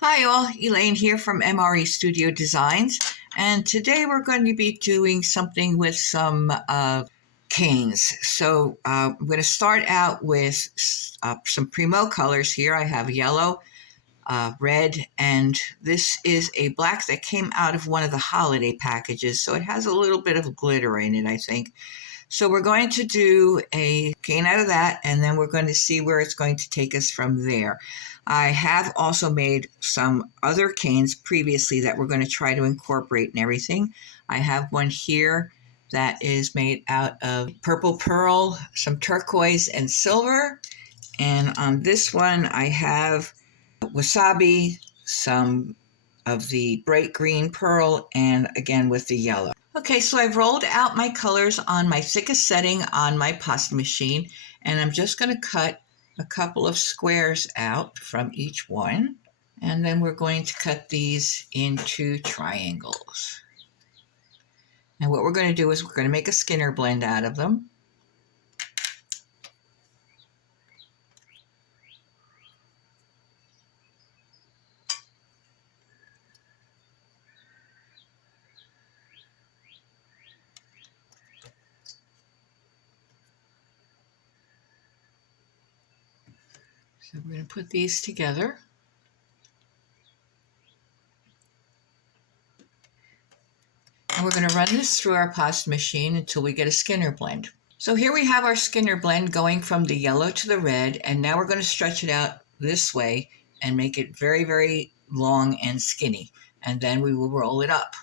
Hi all, Elaine here from MRE Studio Designs, and today we're going to be doing something with some canes. I'm going to start out with some Primo colors here. I have yellow, red, and this is a black that came out of one of the holiday packages, so it has a little bit of glitter in it, I think. So we're going to do a cane out of that, and then we're going to see where it's going to take us from there. I have also made some other canes previously that we're going to try to incorporate and everything. I have one here that is made out of purple pearl, some turquoise, and silver. And on this one, I have wasabi, some of the bright green pearl, and again with the yellow. Okay, so I've rolled out my colors on my thickest setting on my pasta machine, and I'm just going to cut a couple of squares out from each one, and then we're going to cut these into triangles. And what we're going to do is we're going to make a Skinner blend out of them. So we're going to put these together. And we're going to run this through our pasta machine until we get a Skinner blend. So here we have our Skinner blend going from the yellow to the red, and now we're going to stretch it out this way and make it very, very long and skinny, and then we will roll it up.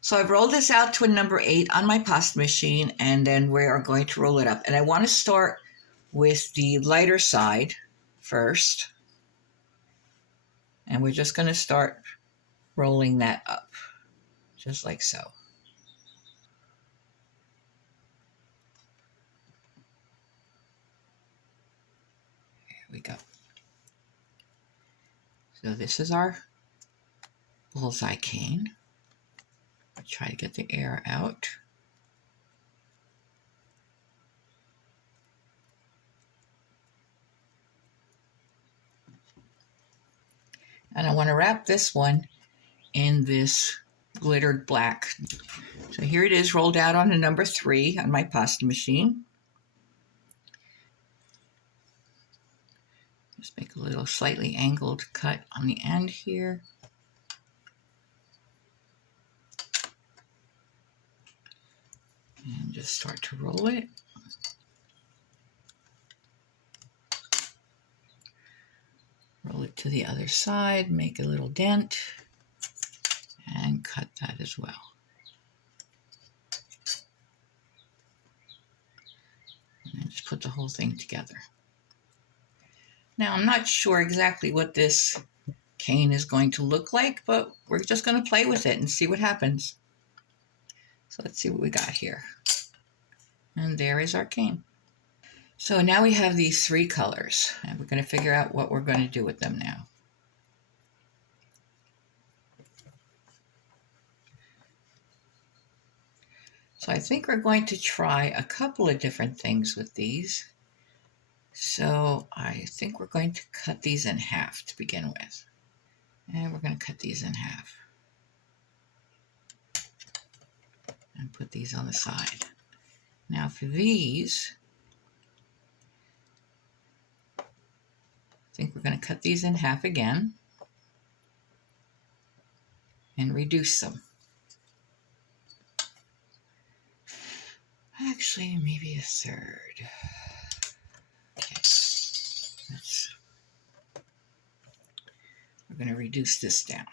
So I've rolled this out to a number 8 on my pasta machine, and then we are going to roll it up. And I want to start with the lighter side first, and we're just going to start rolling that up, just like so. There we go. So this is our bullseye cane. I'll try to get the air out. And I want to wrap this one in this glittered black. So here it is rolled out on a number 3 on my pasta machine. Just make a little slightly angled cut on the end here. And just start to roll it. Roll it to the other side, make a little dent, and cut that as well. And then just put the whole thing together. Now, I'm not sure exactly what this cane is going to look like, but we're just going to play with it and see what happens. So let's see what we got here. And there is our cane. So now we have these 3 colors, and we're going to figure out what we're going to do with them now. So I think we're going to try a couple of different things with these. So I think we're going to cut these in half to begin with. And we're going to cut these in half. And put these on the side. Now for these, I think we're going to cut these in half again and reduce them. Actually, maybe a third. Okay. We're going to reduce this down.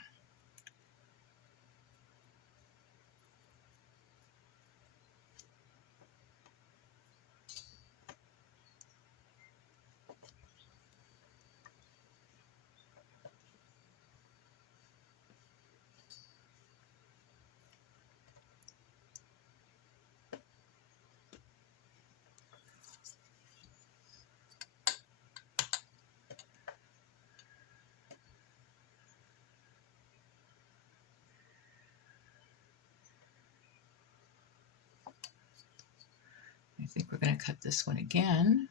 I think we're going to cut this one again.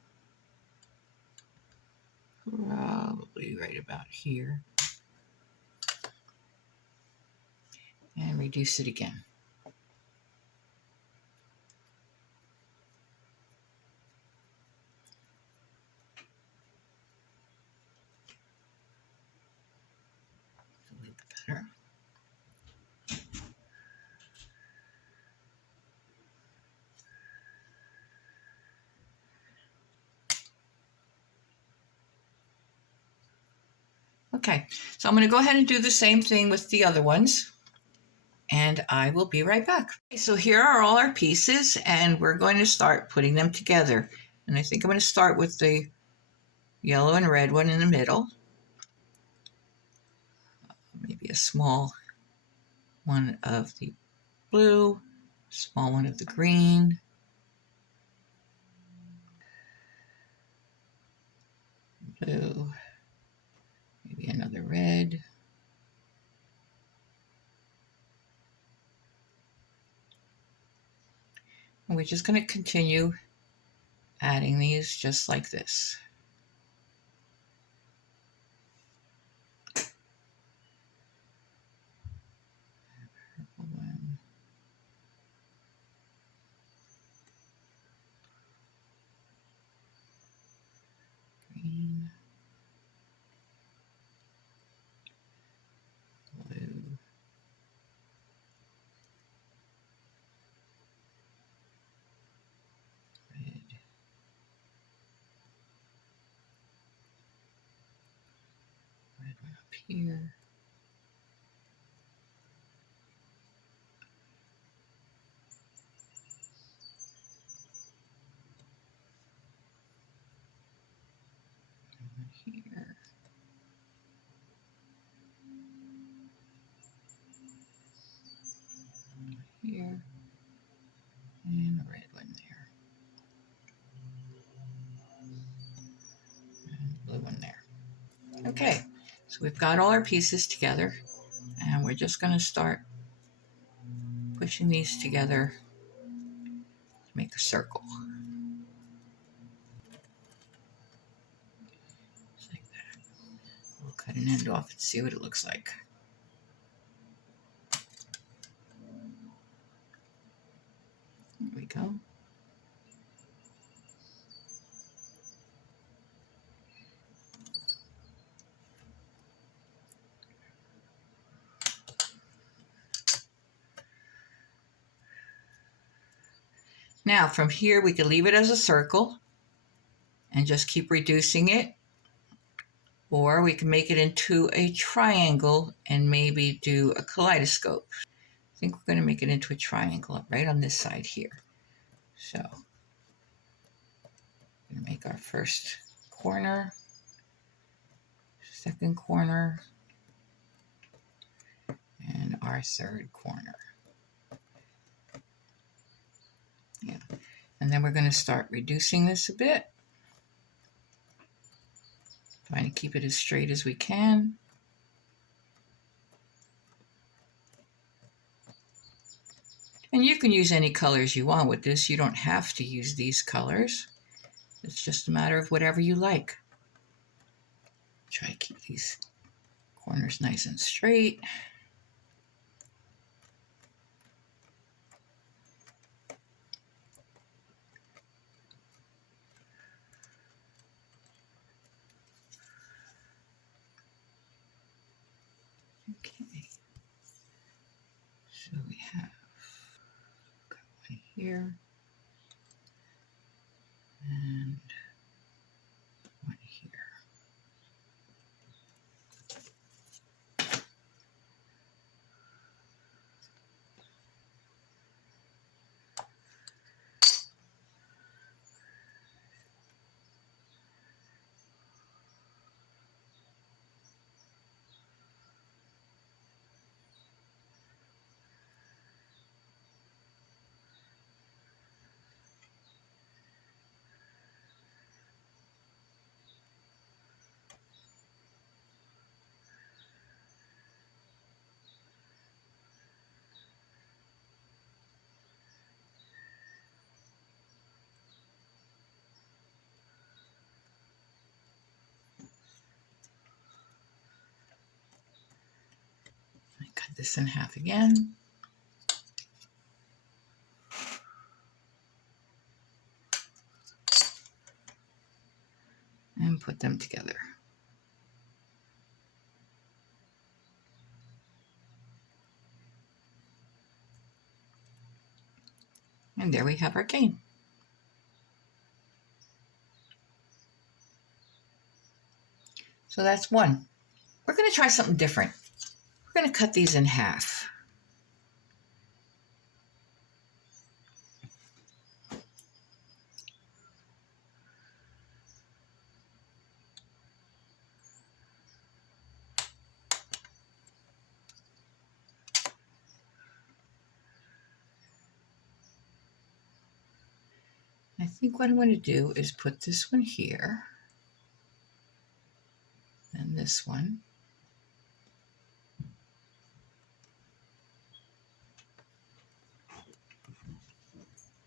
Probably right about here. and reduce it again. Delete the better. Okay, so I'm going to go ahead and do the same thing with the other ones, and I will be right back. Okay, so here are all our pieces, and we're going to start putting them together. And I think I'm going to start with the yellow and red one in the middle. Maybe a small one of the blue, small one of the green, blue, maybe another red, and we're just going to continue adding these just like this. One, green, blue, red, red one up here, one here, one here, and a red one there, and a blue one there. Okay, so we've got all our pieces together, and we're just going to start pushing these together to make a circle. Just like that. We'll cut an end off and see what it looks like. There we go. Now from here we can leave it as a circle and just keep reducing it, or we can make it into a triangle and maybe do a kaleidoscope. I think we're going to make it into a triangle right on this side here. So we're going to make our first corner, second corner, and our third corner. Yeah, and then we're going to start reducing this a bit, trying to keep it as straight as we can. And you can use any colors you want with this. You don't have to use these colors. It's just a matter of whatever you like. Try to keep these corners nice and straight. Okay, so we have one here and one here. this in half again. And put them together. And there we have our cane. So that's one. We're going to try something different. We're going to cut these in half. I think what I'm going to do is put this one here, and this one,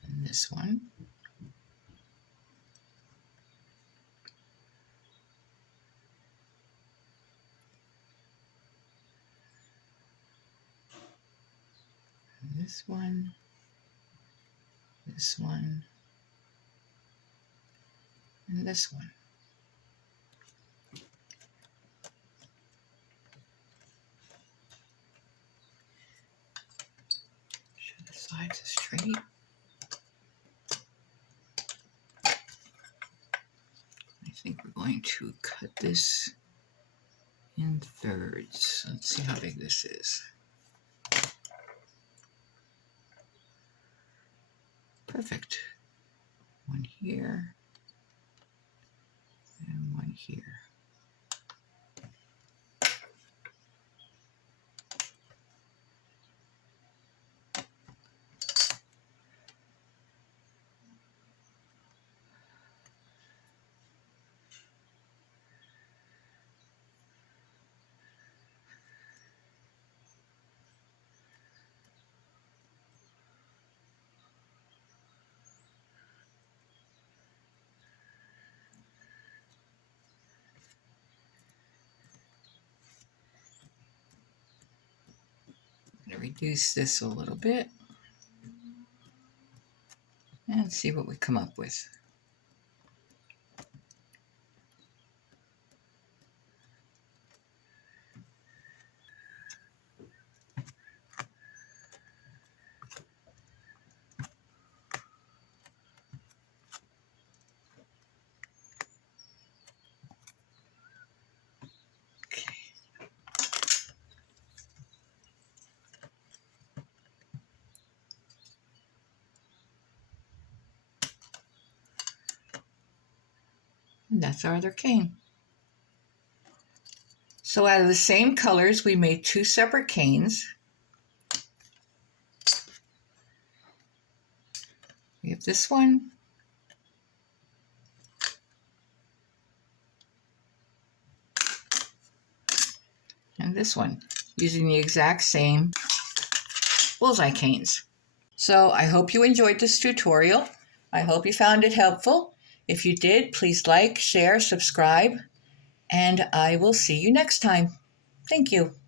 and this one, and this one, this one, and this one. Show the sides straight. I think we're going to cut this in thirds. Let's see how big this is. Perfect. One here and one here. I'm going to reduce this a little bit and see what we come up with. And that's our other cane. So out of the same colors, we made two separate canes. We have this one. And this one, using the exact same bullseye canes. So I hope you enjoyed this tutorial. I hope you found it helpful. If you did, please like, share, subscribe, and I will see you next time. Thank you.